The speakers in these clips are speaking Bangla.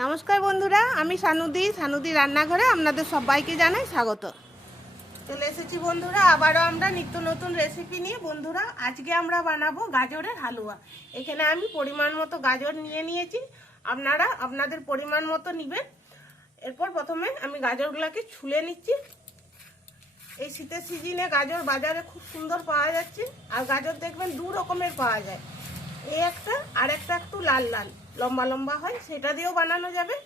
নমস্কার বন্ধুরা, আমি সানুদি সানুদি রান্নাঘরে আপনাদের সবাইকে জানাই স্বাগত। চলে এসেছি বন্ধুরা, আবারও আমরা নিত্য নতুন রেসিপি নিয়ে। বন্ধুরা, আজকে আমরা বানাবো গাজরের হালুয়া। এখানে আমি পরিমাণ মতো গাজর নিয়ে নিয়েছি। আপনারা আপনাদের পরিমাণ মতো নেবেন। এরপর প্রথমে আমি গাজরগুলোকে ছুলে নিচ্ছি। এই শীতের সিজনে গাজর বাজারে খুব সুন্দর পাওয়া যাচ্ছে। আর গাজর দেখবেন দু রকমের পাওয়া যায়। এই একটা আর একটা একটু লাল লাল। লম্বা লম্বা হয়, সেটা দিয়েও বানানো যাবে।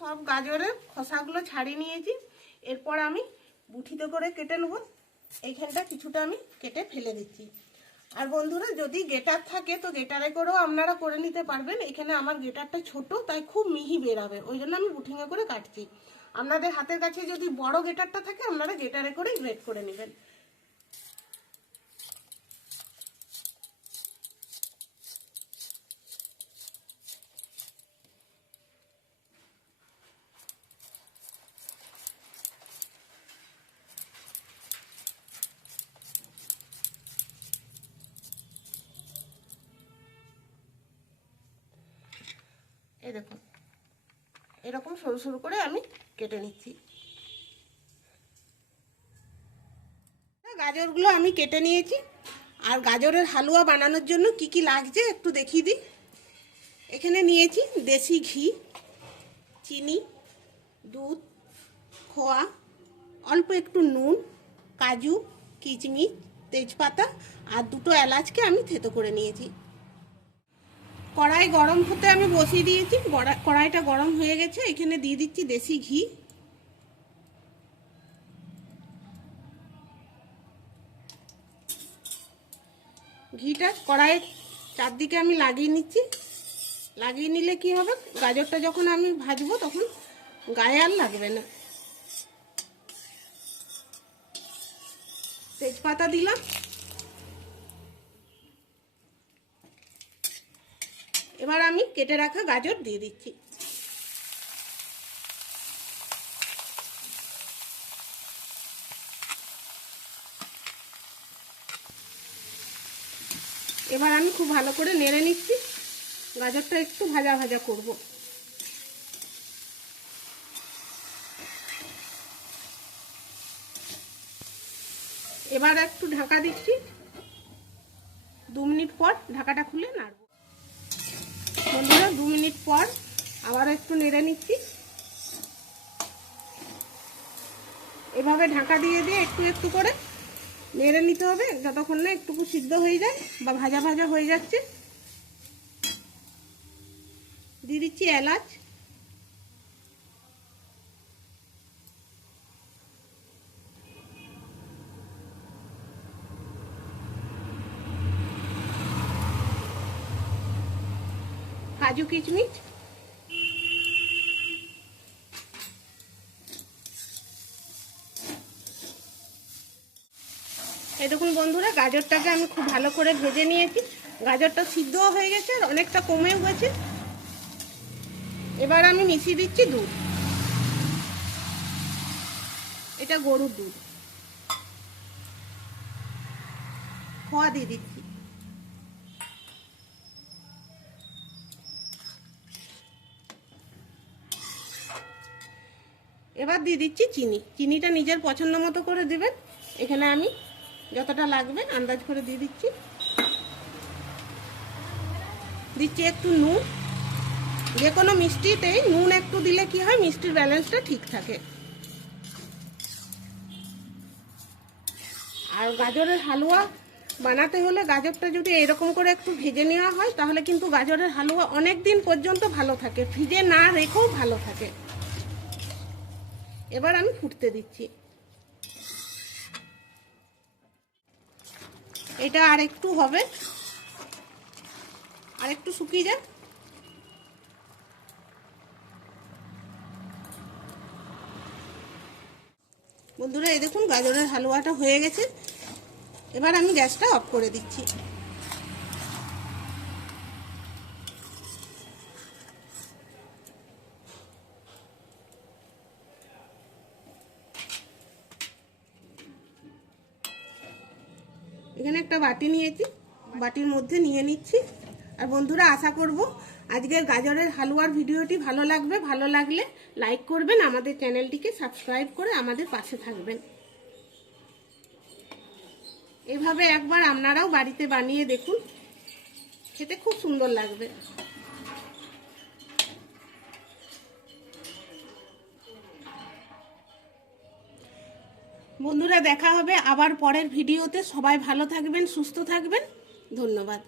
সব গাজরের খোসাগুলো ছাড়িয়ে নিয়েছি। এরপর আমি বুঠিতে করে কেটে নেব। এইখানটা কিছুটা আমি কেটে ফেলে দিচ্ছি। আর বন্ধুরা, যদি গেটার থাকে, তো গেটারে করেও আপনারা করে নিতে পারবেন। এখানে আমার গেটারটা ছোট, তাই খুব মিহি বেরাবে। ওই জন্য আমি বুঠিঙে করে কাটছি। আপনাদের হাতের কাছে যদি বড় গেটারটা থাকে, আপনারা গেটারে করেই গ্রেড করে নেবেন। এই দেখুন। এরকম সরু সরু করে আমি কেটে নিচ্ছি। গাজরগুলো আমি কেটে নিয়েছি। আর গাজরের হালুয়া বানানোর জন্য কি কি লাগছে একটু দেখিয়ে দিই। এখানে নিয়েছি দেশি ঘি, চিনি, দুধ, খোয়া, অল্প একটু নুন, কাজু, কিচমিচ, তেজপাতা আর দুটো এলাচকে আমি থেতো করে নিয়েছি। কড়াই গরম হতে আমি বসিয়ে দিয়েছি। কড়াইটা গরম হয়ে গেছে। এখানে দিয়ে দিচ্ছি দেশি ঘি। ঘিটা কড়াইয়ের চারদিকে আমি লাগিয়ে নিচ্ছি। লাগিয়ে নিলে কি হবে? গাজরটা যখন আমি ভাজবো তখন গায়ে আর লাগবে না। তেজপাতা দিলাম। এবার আমি কেটে রাখা গাজর দিয়ে দিচ্ছি। এবার আমি খুব ভালো করে নেড়ে নিচ্ছি। গাজরটা একটু ভাজা ভাজা করব। এবার একটু ঢাকা দিচ্ছি। দু মিনিট পর ঢাকাটা খুলে নাড়ব। বন্ধুরা, দু মিনিট পর আবার একটু নেড়ে নিচ্ছি। এভাবে ঢাকা দিয়ে দিয়ে একটু একটু করে নেড়ে নিতে হবে, যতক্ষণ না একটুকু সিদ্ধ হয়ে যায় বা ভাজা ভাজা হয়ে যাচ্ছে। দিয়ে দিচ্ছি এলাচ। কাজু কিচমিচ এই দেখুন বন্ধুরা, গাজরটাকে আমি খুব ভালো করে ভেজে নিয়েছি। গাজরটা সিদ্ধও হয়ে গেছে আর অনেকটা কমেও গেছে এবার আমি মিশিয়ে দিচ্ছি দুধ। এটা গরুর দুধ। খোয়া দিয়ে দিচ্ছি। এবার দিয়ে দিচ্ছি চিনি। চিনিটা নিজের পছন্দ মতো করে দেবেন। এখানে আমি যতটা লাগবে আন্দাজ করে দিয়ে দিচ্ছি। দিচ্ছি একটু নুন। যে কোনো মিষ্টিতেই নুন একটু দিলে কি হয়, মিষ্টির ব্যালেন্সটা ঠিক থাকে। আর গাজরের হালুয়া বানাতে হলে গাজরটা যদি এরকম করে একটু ভেজে নেওয়া হয়, তাহলে কিন্তু গাজরের হালুয়া অনেক দিন পর্যন্ত ভালো থাকে। ভিজে না রেখেও ভালো থাকে। এবার আমি ফুটতে দিচ্ছি। এটা আর একটু হবে। আর একটু শুকিয়ে যাক। বন্ধুরা, এই দেখুন, গাজরের হালুয়াটা হয়ে গেছে। এবার আমি গ্যাসটা অফ করে দিচ্ছি। এখানে একটা বাটি নিয়েছি, বাটির মধ্যে নিয়ে নিচ্ছি। আর বন্ধুরা, আশা করব আজকের গাজরের হালুয়ার ভিডিওটি ভালো লাগবে। ভালো লাগলে লাইক করবেন, আমাদের চ্যানেলটিকে সাবস্ক্রাইব করে আমাদের পাশে থাকবেন। এভাবে একবার আপনারাও বাড়িতে বানিয়ে দেখুন, খেতে খুব সুন্দর লাগবে। বন্ধুরা দেখা হবে আবার পরের ভিডিওতে। সবাই ভালো থাকবেন সুস্থ থাকবেন। ধন্যবাদ।